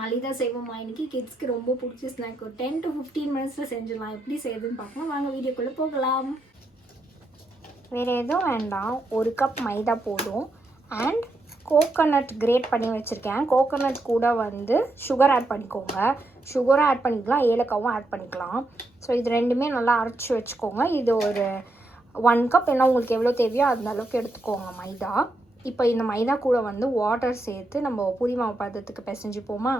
மலிதா செய்வோமா இன்னைக்கு. கிட்ஸ்க்கு ரொம்ப பிடிச்ச ஸ்நாக். ஒரு 10 to 15 மினிட்ஸில் செஞ்சிடலாம். எப்படி செய்யுதுன்னு பார்க்கலாம் வாங்க, வீடியோக்குள்ளே போகலாம். வேறு எதுவும் வேண்டாம், 1 கப் மைதா போதும். அண்ட் கோகோனட் கிரேட் பண்ணி வச்சுருக்கேன். கோகோனட் கூட வந்து சுகர் ஆட் பண்ணிக்கோங்க. சுகரும் ஆட் பண்ணிக்கலாம், ஏலக்காவும் ஆட் பண்ணிக்கலாம். ஸோ இது ரெண்டுமே நல்லா அரைச்சி வச்சுக்கோங்க. இது ஒரு 1 கப் என்ன உங்களுக்கு எவ்வளோ தேவையோ அந்த அளவுக்கு எடுத்துக்கோங்க மைதா. இப்போ இந்த மைதா கூட வந்து வாட்டர் சேர்த்து நம்ம பூரி மாவு பதத்துக்கு பிசைஞ்சுப்போமா.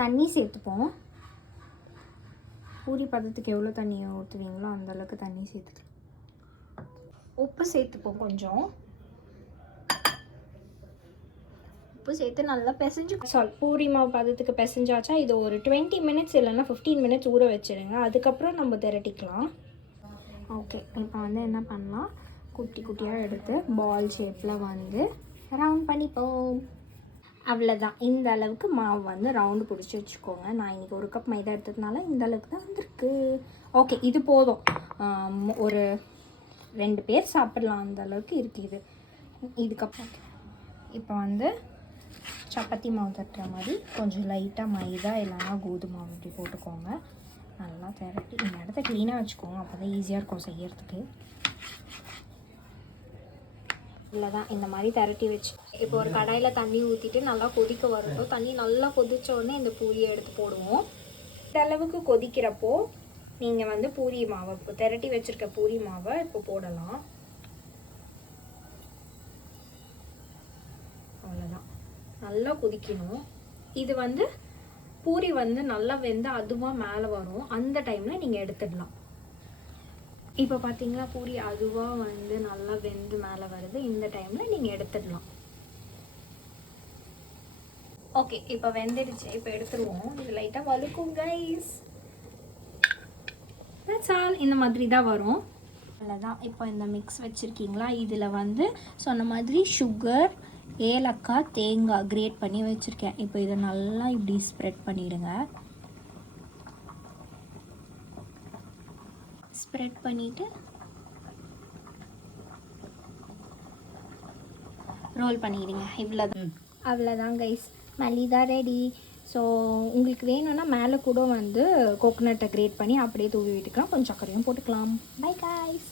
தண்ணி சேர்த்துப்போம். பூரி பதத்துக்கு எவ்வளோ தண்ணி ஊற்றுவீங்களோ அந்தளவுக்கு தண்ணி சேர்த்துக்கலாம். உப்பு சேர்த்துப்போம் கொஞ்சம். உப்பு சேர்த்து நல்லா பிசைஞ்சு பூரி மாவு பதத்துக்கு பிசைஞ்சாச்சா இது ஒரு 20 மினிட்ஸ் இல்லைன்னா 15 மினிட்ஸ் ஊற வச்சுருங்க. அதுக்கப்புறம் நம்ம திரட்டிக்கலாம். ஓகே, இப்போ வந்து என்ன பண்ணலாம், குட்டி குட்டியாக எடுத்து பால் ஷேப்பில் வந்து ரவுண்ட் பண்ணிப்போம். அவ்வளோதான். இந்த அளவுக்கு மாவு வந்து ரவுண்டு பிடிச்சி வச்சுக்கோங்க. நான் இன்றைக்கி 1 கப் மைதா எடுத்ததுனால இந்த அளவுக்கு தான் வந்திருக்கு. ஓகே, இது போதும். ஒரு 2 பேர் சாப்பிடலாம் அந்த அளவுக்கு இருக்குது இது. இதுக்கப்புறம் இப்போ வந்து சப்பாத்தி மாவு தட்டுற மாதிரி கொஞ்சம் லைட்டாக மைதா இல்லைன்னா கோதுமை மாவு இப்படி போட்டுக்கோங்க. நல்லா திரட்டி இந்த இடத்த க்ளீனாக வச்சுக்கோங்க, அப்போ தான் ஈஸியாக இருக்கும் செய்யறதுக்கு. இவ்வளோதான், இந்த மாதிரி திரட்டி வச்சு இப்போ ஒரு கடாயில் தண்ணி ஊற்றிட்டு நல்லா கொதிக்க வரட்டும். தண்ணி நல்லா கொதிச்ச உடனே இந்த பூரியை எடுத்து போடுவோம். இந்த அளவுக்கு கொதிக்கிறப்போ நீங்கள் வந்து பூரி மாவை இப்போ திரட்டி வச்சுருக்க பூரி மாவை இப்போ போடலாம். அவ்வளோதான், நல்லா கொதிக்கணும். இது வந்து பூரி வந்து நல்லா வெந்து அதுவாக மேலே வரும். அந்த டைமில் நீங்கள் எடுத்துடலாம். இப்போ பார்த்தீங்களா பூரி அதுவாக வந்து நல்லா வெந்து மேலே வருது. இந்த டைமில் நீங்கள் எடுத்துடலாம். ஓகே, இப்போ வெந்துடுச்சு. இப்போ எடுத்துருவோம். இது லைட்டாக வலுக்கும் கைஸ். That's all. இந்த மாதிரி தான் வரும். அவ்வளோதான். இப்போ இந்த மிக்ஸ் வச்சுருக்கீங்களா, இதில் வந்து சொன்ன மாதிரி சுகர், ஏலக்காய், தேங்காய் கிரேட் பண்ணி வச்சுருக்கேன். இப்போ இதை நல்லா இப்படி ஸ்ப்ரெட் பண்ணிவிடுங்க. ஸ்ப்ரெட் பண்ணிவிட்டு ரோல் பண்ணிவிடுங்க. அவ்வளோதான் கைஸ், மலிதா ரெடி. ஸோ உங்களுக்கு வேணும்னா மேலே கூட வந்து கோகோனட்டை கிரேட் பண்ணி அப்படியே தூவி விட்டுக்கலாம். கொஞ்சம் சக்கரையும் போட்டுக்கலாம். Bye guys.